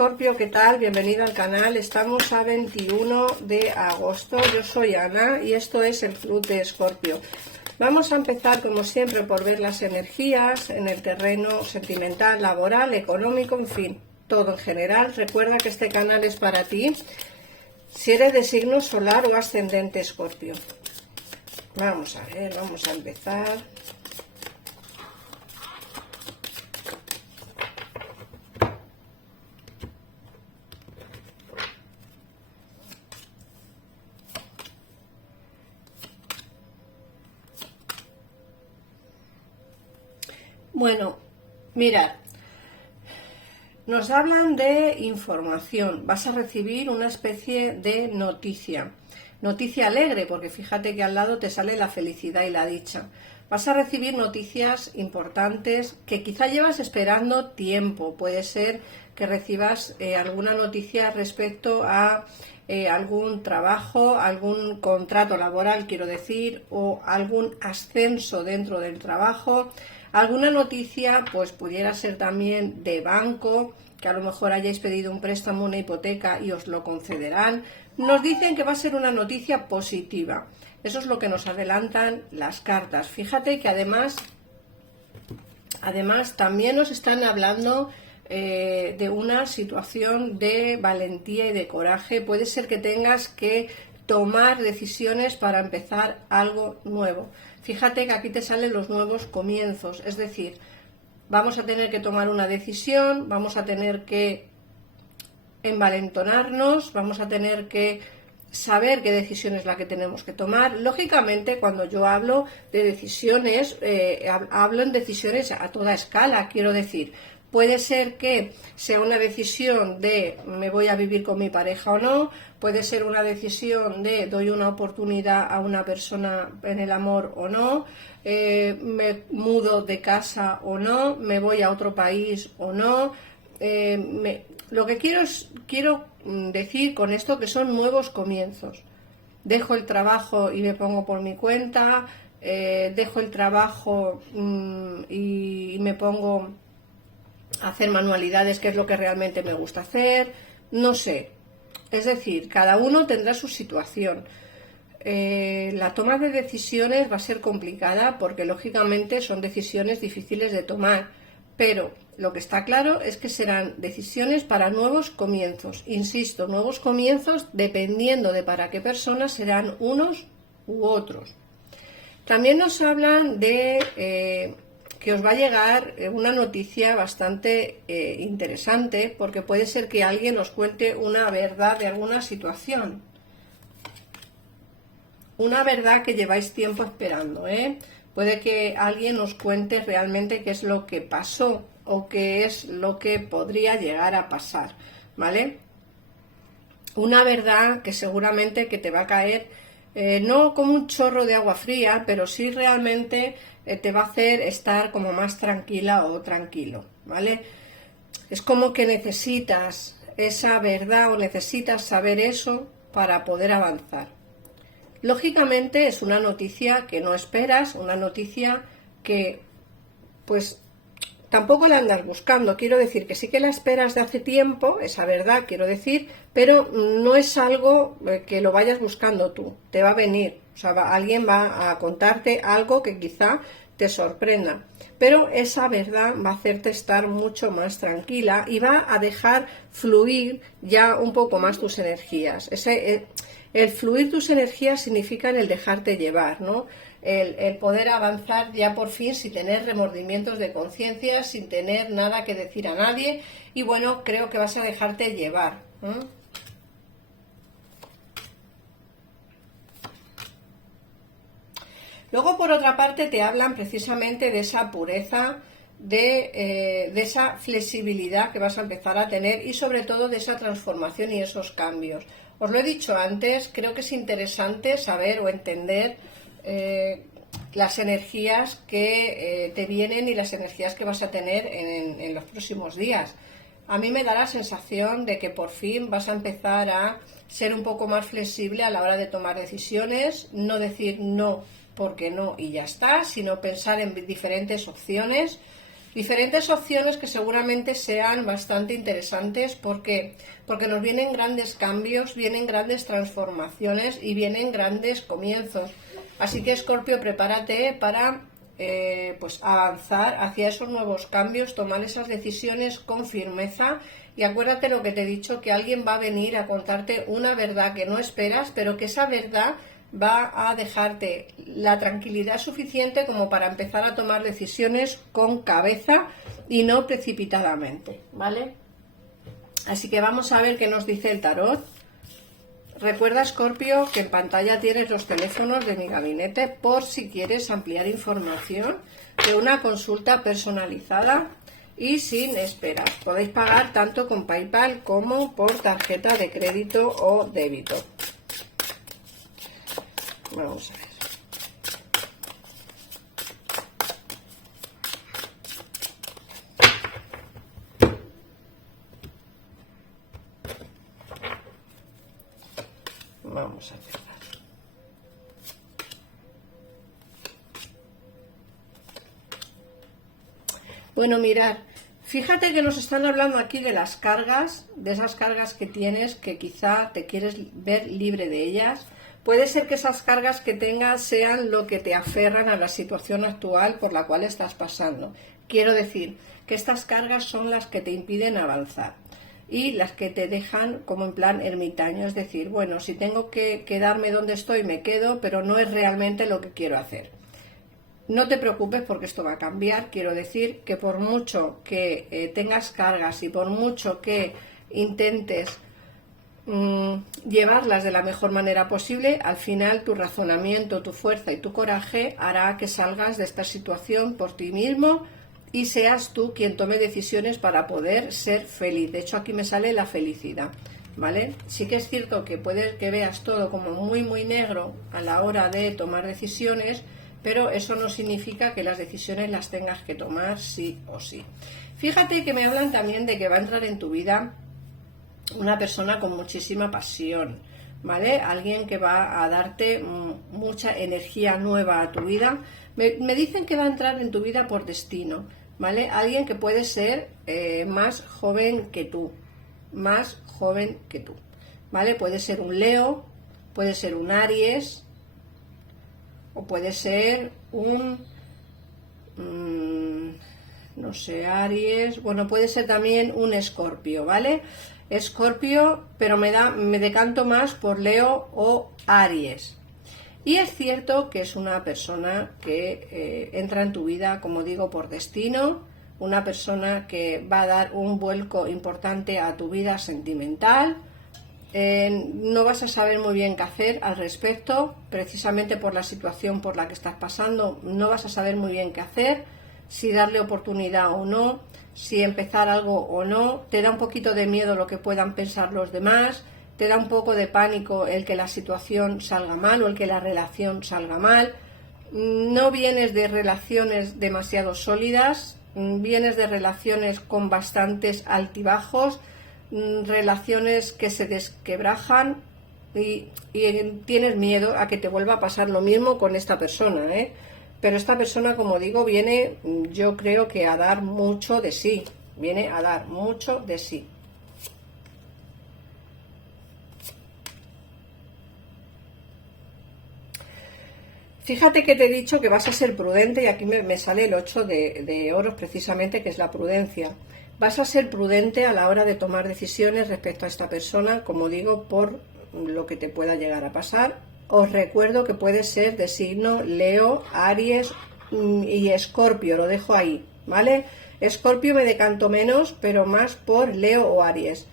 Escorpio, ¿qué tal? Bienvenido al canal. Estamos a 21 de agosto. Yo soy Ana y esto es el Club de Escorpio. Vamos a empezar, como siempre, por ver las energías en el terreno sentimental, laboral, económico, en fin, todo en general. Recuerda que este canal es para ti, si eres de signo solar o ascendente Escorpio. Vamos a ver, vamos a empezar. Bueno, mirad, nos hablan de información. Vas a recibir una especie de noticia alegre, porque fíjate que al lado te sale la felicidad y la dicha. Vas a recibir noticias importantes que quizá llevas esperando tiempo. Puede ser que recibas alguna noticia respecto a algún trabajo, algún contrato laboral, quiero decir, o algún ascenso dentro del trabajo. Alguna noticia, pues pudiera ser también de banco, que a lo mejor hayáis pedido un préstamo, una hipoteca y os lo concederán. Nos dicen que va a ser una noticia positiva. Eso es lo que nos adelantan las cartas. Fíjate que además también nos están hablando de una situación de valentía y de coraje. Puede ser que tengas que tomar decisiones para empezar algo nuevo. Fíjate que aquí te salen los nuevos comienzos, es decir, vamos a tener que tomar una decisión, vamos a tener que envalentonarnos, vamos a tener que saber qué decisión es la que tenemos que tomar. Lógicamente, cuando yo hablo de decisiones, hablo en decisiones a toda escala, quiero decir. Puede ser que sea una decisión de me voy a vivir con mi pareja o no, puede ser una decisión de doy una oportunidad a una persona en el amor o no, me mudo de casa o no, me voy a otro país o no. Lo que quiero decir con esto que son nuevos comienzos. Dejo el trabajo y me pongo por mi cuenta, dejo el trabajo y me pongo hacer manualidades, que es lo que realmente me gusta hacer, no sé. Es decir, cada uno tendrá su situación. La toma de decisiones va a ser complicada porque lógicamente son decisiones difíciles de tomar, pero lo que está claro es que serán decisiones para nuevos comienzos. Insisto, nuevos comienzos dependiendo de para qué personas serán unos u otros. También nos hablan de que os va a llegar una noticia bastante interesante, porque puede ser que alguien os cuente una verdad de alguna situación. Una verdad que lleváis tiempo esperando, Puede que alguien os cuente realmente qué es lo que pasó o qué es lo que podría llegar a pasar, ¿vale? Una verdad que seguramente que te va a caer no como un chorro de agua fría, pero sí realmente te va a hacer estar como más tranquila o tranquilo, ¿vale? Es como que necesitas esa verdad o necesitas saber eso para poder avanzar. Lógicamente es una noticia que no esperas, una noticia que pues tampoco la andas buscando. Quiero decir que sí que la esperas de hace tiempo, esa verdad quiero decir, pero no es algo que lo vayas buscando tú, te va a venir. O sea, alguien va a contarte algo que quizá te sorprenda, pero esa verdad va a hacerte estar mucho más tranquila y va a dejar fluir ya un poco más tus energías. El fluir tus energías significa el dejarte llevar, ¿no? El poder avanzar ya por fin sin tener remordimientos de conciencia, sin tener nada que decir a nadie, y bueno, creo que vas a dejarte llevar, ¿eh? Luego, por otra parte, te hablan precisamente de esa pureza, de esa flexibilidad que vas a empezar a tener y sobre todo de esa transformación y esos cambios. Os lo he dicho antes, creo que es interesante saber o entender las energías que te vienen y las energías que vas a tener en los próximos días. A mí me da la sensación de que por fin vas a empezar a ser un poco más flexible a la hora de tomar decisiones, no decir no porque no y ya está, sino pensar en diferentes opciones. Diferentes opciones que seguramente sean bastante interesantes porque nos vienen grandes cambios, vienen grandes transformaciones y vienen grandes comienzos. Así que Escorpio, prepárate para pues avanzar hacia esos nuevos cambios, tomar esas decisiones con firmeza y acuérdate lo que te he dicho, que alguien va a venir a contarte una verdad que no esperas, pero que esa verdad va a dejarte la tranquilidad suficiente como para empezar a tomar decisiones con cabeza y no precipitadamente, ¿vale? Así que vamos a ver qué nos dice el tarot. Recuerda, Escorpio, que en pantalla tienes los teléfonos de mi gabinete por si quieres ampliar información de una consulta personalizada y sin esperas. Podéis pagar tanto con PayPal como por tarjeta de crédito o débito. Vamos a ver. Vamos a cerrar. Bueno, mirad, fíjate que nos están hablando aquí de las cargas, de esas cargas que tienes, que quizá te quieres ver libre de ellas. Puede ser que esas cargas que tengas sean lo que te aferran a la situación actual por la cual estás pasando. Quiero decir que estas cargas son las que te impiden avanzar y las que te dejan como en plan ermitaño, es decir, bueno, si tengo que quedarme donde estoy, me quedo, pero no es realmente lo que quiero hacer. No te preocupes porque esto va a cambiar. Quiero decir que por mucho que tengas cargas y por mucho que intentes llevarlas de la mejor manera posible, al final tu razonamiento, tu fuerza y tu coraje hará que salgas de esta situación por ti mismo y seas tú quien tome decisiones para poder ser feliz. De hecho, aquí me sale la felicidad, ¿vale? Sí que es cierto que puede que veas todo como muy muy negro a la hora de tomar decisiones, pero eso no significa que las decisiones las tengas que tomar sí o sí. Fíjate que me hablan también de que va a entrar en tu vida una persona con muchísima pasión, ¿vale? Alguien que va a darte mucha energía nueva a tu vida. Me dicen que va a entrar en tu vida por destino, ¿vale? Alguien que puede ser más joven que tú, ¿vale? Puede ser un Leo, puede ser un Aries, o puede ser un no sé, Aries, bueno, puede ser también un Escorpio, ¿vale? Escorpio, pero me decanto más por Leo o Aries. Y es cierto que es una persona que entra en tu vida, como digo, por destino, una persona que va a dar un vuelco importante a tu vida sentimental. No vas a saber muy bien qué hacer al respecto, precisamente por la situación por la que estás pasando, no vas a saber muy bien qué hacer, si darle oportunidad o no, si empezar algo o no, te da un poquito de miedo lo que puedan pensar los demás, te da un poco de pánico el que la situación salga mal o el que la relación salga mal. No vienes de relaciones demasiado sólidas, vienes de relaciones con bastantes altibajos, relaciones que se desquebrajan y tienes miedo a que te vuelva a pasar lo mismo con esta persona, ¿eh? Pero esta persona, como digo, viene, yo creo que a dar mucho de sí, viene a dar mucho de sí. Fíjate que te he dicho que vas a ser prudente y aquí me sale el 8 de oros precisamente, que es la prudencia. Vas a ser prudente a la hora de tomar decisiones respecto a esta persona, como digo, por lo que te pueda llegar a pasar. Os recuerdo que puede ser de signo Leo, Aries y Escorpio, lo dejo ahí, ¿vale? Escorpio me decanto menos, pero más por Leo o Aries.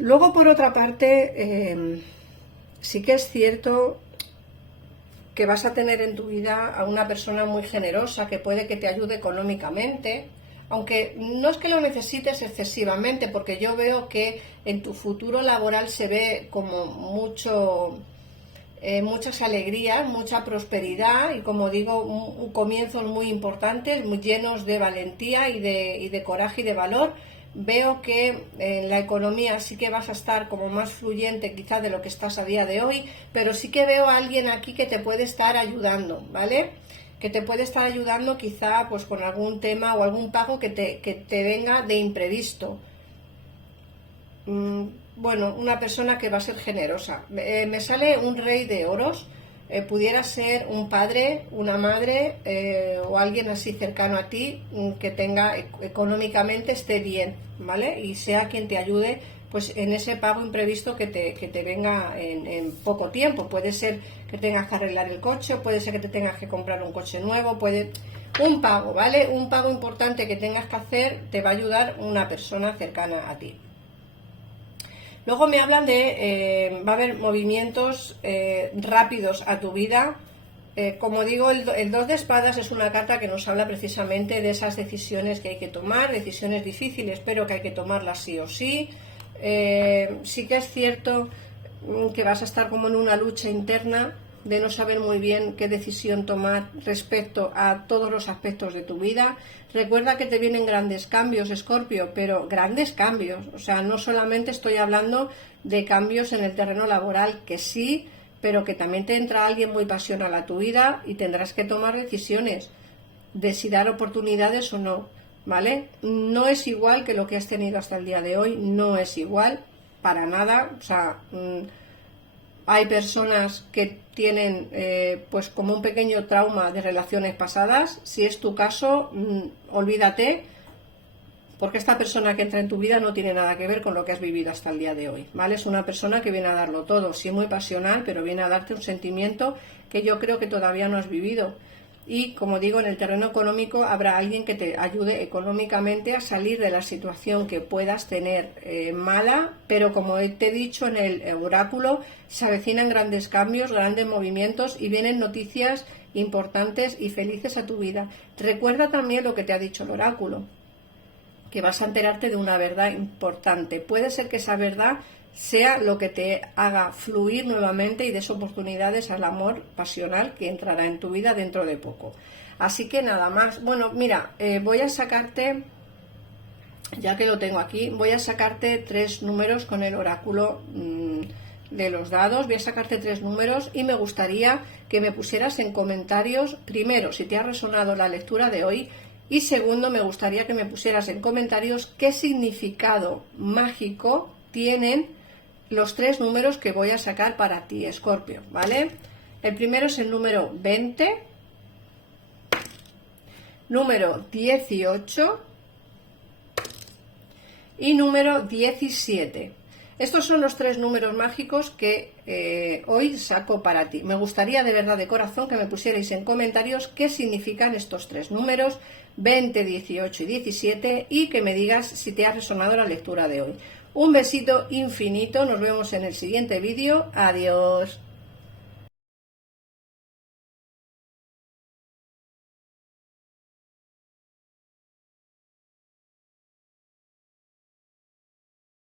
Luego, por otra parte, sí que es cierto que vas a tener en tu vida a una persona muy generosa que puede que te ayude económicamente, aunque no es que lo necesites excesivamente, porque yo veo que en tu futuro laboral se ve como muchas alegrías, mucha prosperidad y, como digo, comienzos muy importantes, muy llenos de valentía y de coraje y de valor. Veo que en la economía sí que vas a estar como más fluyente quizá de lo que estás a día de hoy, pero sí que veo a alguien aquí que te puede estar ayudando, ¿vale? que te puede estar ayudando quizá pues con algún tema o algún pago que te venga de imprevisto. Bueno, una persona que va a ser generosa. Me sale un rey de oros. Pudiera ser un padre, una madre o alguien así cercano a ti que tenga económicamente esté bien, ¿vale? Y sea quien te ayude pues en ese pago imprevisto que te venga en poco tiempo. Puede ser que tengas que arreglar el coche, puede ser que te tengas que comprar un coche nuevo, un pago, ¿vale? Un pago importante que tengas que hacer te va a ayudar una persona cercana a ti. Luego me hablan de, va a haber movimientos rápidos a tu vida. Como digo, el 2 de espadas es una carta que nos habla precisamente de esas decisiones que hay que tomar, decisiones difíciles, pero que hay que tomarlas sí o sí. Sí que es cierto que vas a estar como en una lucha interna de no saber muy bien qué decisión tomar respecto a todos los aspectos de tu vida. Recuerda que te vienen grandes cambios, Escorpio, pero grandes cambios. O sea, no solamente estoy hablando de cambios en el terreno laboral, que sí, pero que también te entra alguien muy pasional a tu vida y tendrás que tomar decisiones de si dar oportunidades o no, ¿vale? No es igual que lo que has tenido hasta el día de hoy, no es igual, para nada. O sea, hay personas que tienen pues como un pequeño trauma de relaciones pasadas. Si es tu caso, olvídate, porque esta persona que entra en tu vida no tiene nada que ver con lo que has vivido hasta el día de hoy, ¿vale? Es una persona que viene a darlo todo, sí, muy pasional, pero viene a darte un sentimiento que yo creo que todavía no has vivido. Y como digo, en el terreno económico habrá alguien que te ayude económicamente a salir de la situación que puedas tener mala, pero como te he dicho en el oráculo, se avecinan grandes cambios, grandes movimientos y vienen noticias importantes y felices a tu vida. Recuerda también lo que te ha dicho el oráculo, que vas a enterarte de una verdad importante. Puede ser que esa verdad sea lo que te haga fluir nuevamente y des oportunidades al amor pasional que entrará en tu vida dentro de poco. Así que nada más. Bueno, mira, voy a sacarte, ya que lo tengo aquí, voy a sacarte 3 números con el oráculo de los dados. Voy a sacarte 3 números y me gustaría que me pusieras en comentarios, primero, si te ha resonado la lectura de hoy, y segundo, me gustaría que me pusieras en comentarios qué significado mágico tienen los 3 números que voy a sacar para ti, Escorpio, ¿vale? El primero es el número 20, número 18 y número 17. Estos son los 3 números mágicos que hoy saco para ti. Me gustaría de verdad, de corazón, que me pusierais en comentarios qué significan estos 3 números, 20, 18 y 17, y que me digas si te ha resonado la lectura de hoy. Un besito infinito, nos vemos en el siguiente vídeo. Adiós.